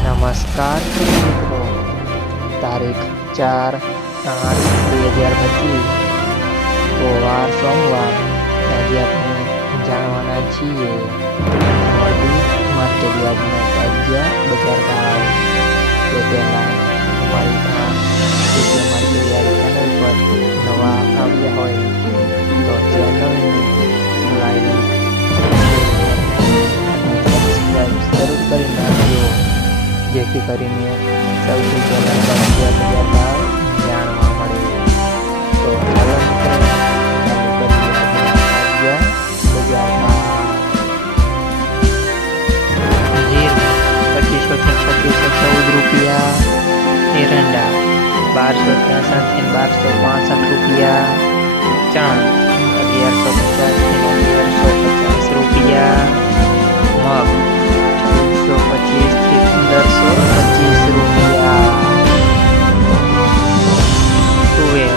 નમસ્કાર મિત્રો, તારીખ 4/8/2025 તો વાર સોમવાર. આજે આપણે જાણવાના છીએ મોરબી માર્કેટયાર્ડના તાજા બજાર ભાવ. તે પહેલાં અમારી આ માર્કેટયાર્ડ ચેનલ પર નવા આવ્યા હોય તો ચેનલને લાઈક સબસ્ક્રાઈબ જરૂર કરી નાખજો, જેથી કરીને સૌથી પહેલાં તાજા બજાર ભાવ જાણવા મળે. તો ચાલો મિત્રો, ચાલુ કરીએ તાજા બજાર ભાવ. જીરું 2500 થી 3614 રૂપિયા. એરંડા 1263 થી 1265 રૂપિયા. ચણા 1150 થી 1150 રૂપિયા. મગ 1425 થી 1525 રૂપિયા. તુવેર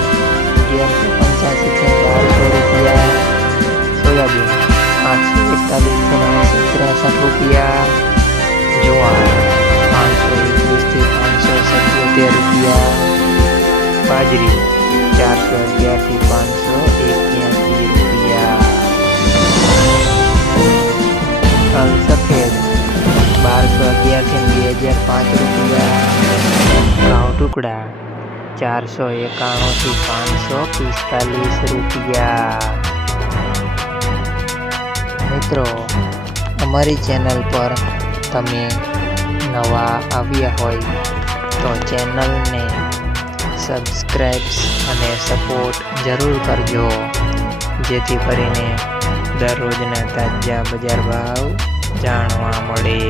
1185 થી 1200 રૂપિયા. સોયાબીન 541 થી 963 રૂપિયા. જુવાર 521 થી 577 રૂપિયા. બાજરી 411 થી 581 રૂપિયા. તલ સફેદ 1211 થી 2005 રૂપિયા. ઘઉં ટુકડા 491 થી 545 રૂપિયા. મિત્રો, અમારી ચેનલ પર તમે નવા આવ્યા હોય તો ચેનલને સબસ્ક્રાઈબ અને સપોર્ટ જરૂર કરજો, જેથી કરીને દરરોજના તાજા બજાર ભાવ જાણવા મળે.